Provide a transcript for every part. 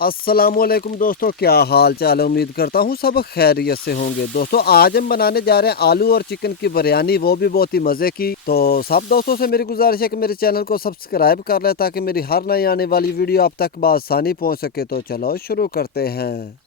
अस्सलामुअलैकुम दोस्तों, क्या हाल चाल है। उम्मीद करता हूँ सब खैरियत से होंगे। दोस्तों आज हम बनाने जा रहे हैं आलू और चिकन की बिरयानी, वो भी बहुत ही मज़े की। तो सब दोस्तों से मेरी गुजारिश है कि मेरे चैनल को सब्सक्राइब कर लें ताकि मेरी हर नई आने वाली वीडियो आप तक बआसानी पहुँच सके। तो चलो शुरू करते हैं।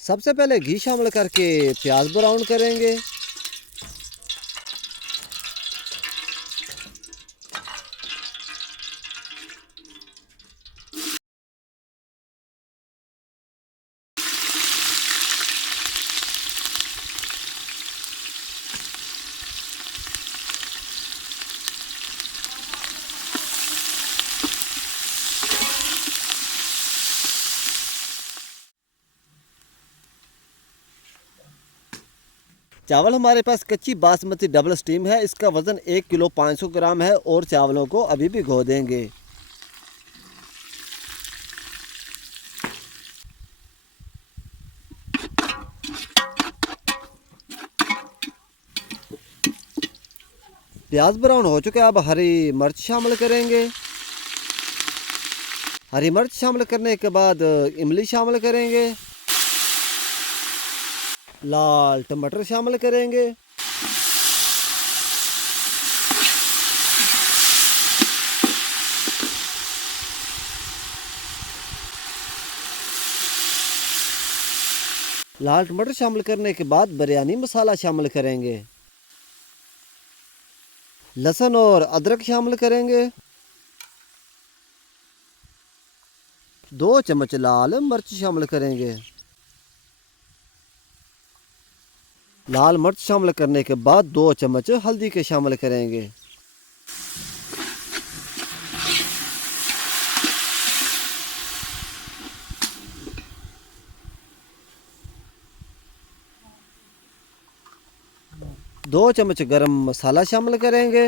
सबसे पहले घी शामिल करके प्याज ब्राउन करेंगे। चावल हमारे पास कच्ची बासमती डबल स्टीम है। इसका वज़न 1 किलो 500 ग्राम है और चावलों को अभी भिगो देंगे। प्याज ब्राउन हो चुके हैं। अब हरी मिर्च शामिल करेंगे। हरी मिर्च शामिल करने के बाद इमली शामिल करेंगे। लाल टमाटर शामिल करेंगे। लाल टमाटर शामिल करने के बाद बिरयानी मसाला शामिल करेंगे। लहसुन और अदरक शामिल करेंगे। 2 चम्मच लाल मिर्च शामिल करेंगे। लाल मिर्च शामिल करने के बाद 2 चम्मच हल्दी के शामिल करेंगे। दो चम्मच गरम मसाला शामिल करेंगे।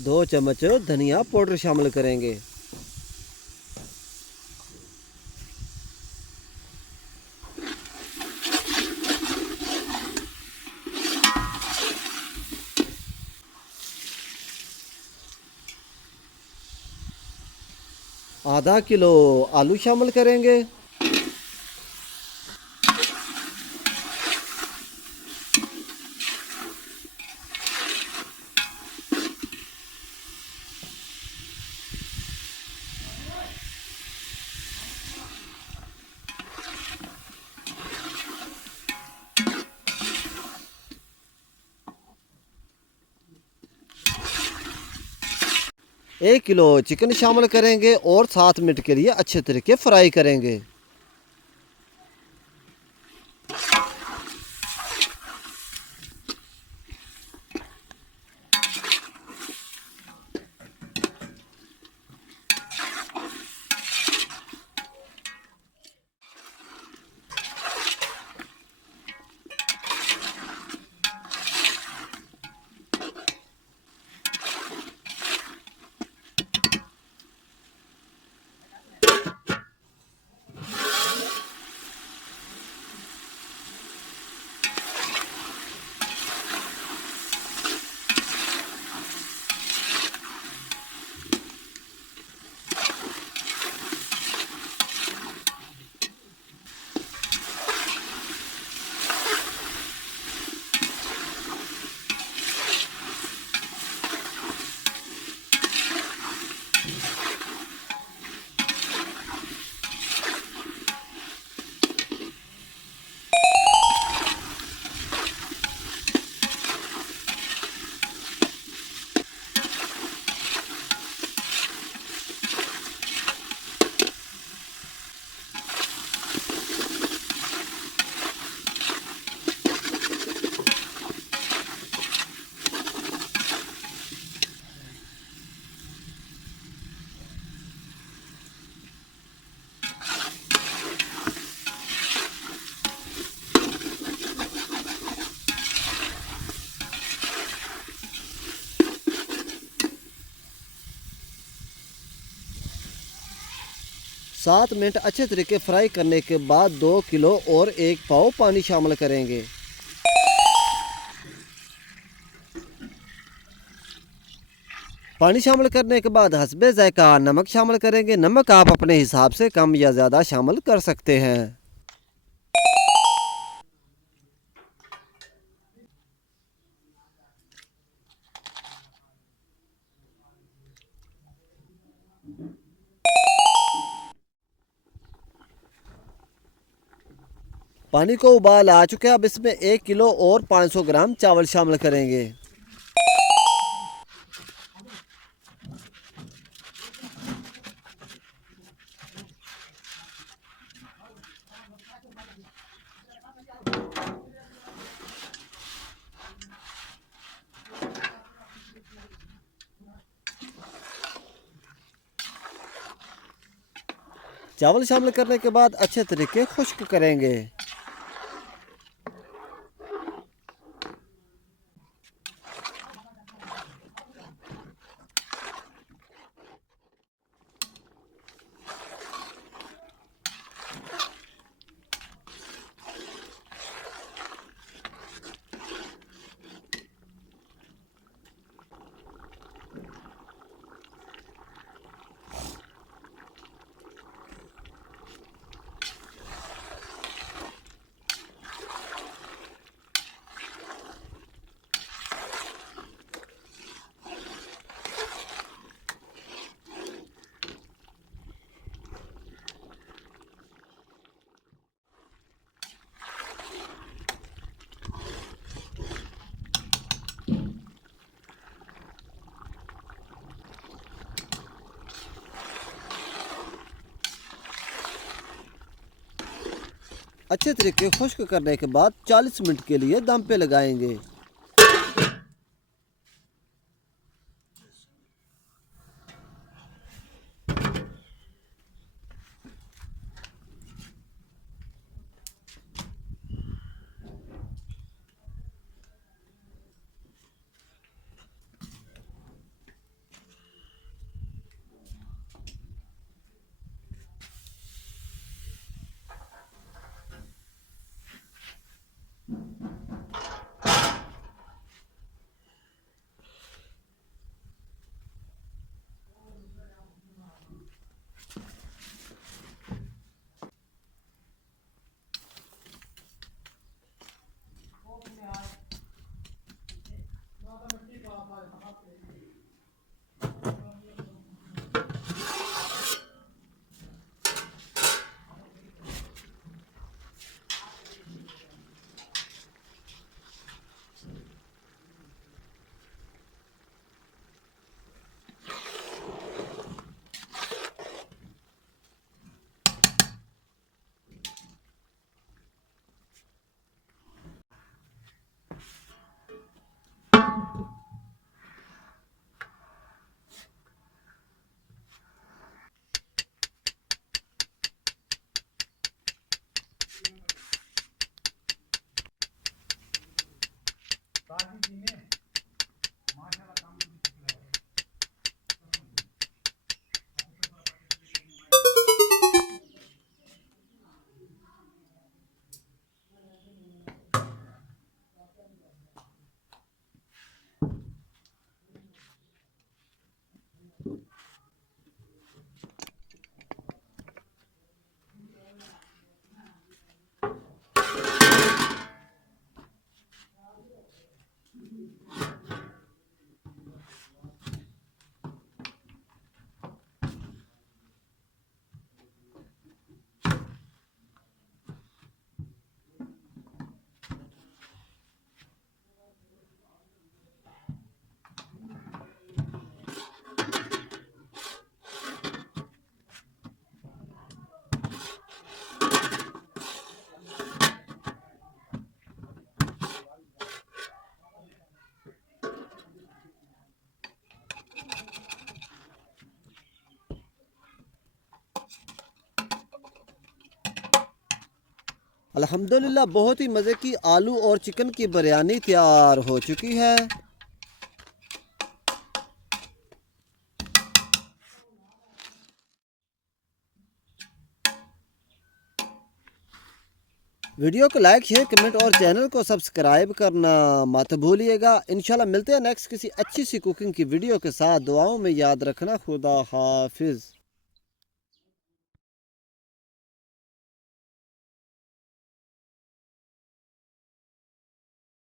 2 चम्मच धनिया पाउडर शामिल करेंगे। आधा किलो आलू शामिल करेंगे। एक किलो चिकन शामिल करेंगे और 7 मिनट के लिए अच्छे तरीके फ्राई करेंगे। 7 मिनट अच्छे तरीके फ्राई करने के बाद 2 किलो और 1 पाव पानी शामिल करेंगे। पानी शामिल करने के बाद हस्बे जायका नमक शामिल करेंगे। नमक आप अपने हिसाब से कम या ज़्यादा शामिल कर सकते हैं। पानी को उबाल आ चुके हैं। अब इसमें 1 किलो और 500 ग्राम चावल शामिल करेंगे। चावल शामिल करने के बाद अच्छे तरीके खुश्क करेंगे। अच्छे तरीके खुश्क करने के बाद 40 मिनट के लिए दम पे लगाएंगे। अल्हम्दुलिल्लाह बहुत ही मज़े की आलू और चिकन की बिरयानी तैयार हो चुकी है। वीडियो को लाइक शेयर कमेंट और चैनल को सब्सक्राइब करना मत भूलिएगा। इंशाल्लाह मिलते हैं नेक्स्ट किसी अच्छी सी कुकिंग की वीडियो के साथ। दुआओं में याद रखना। खुदा हाफिज़।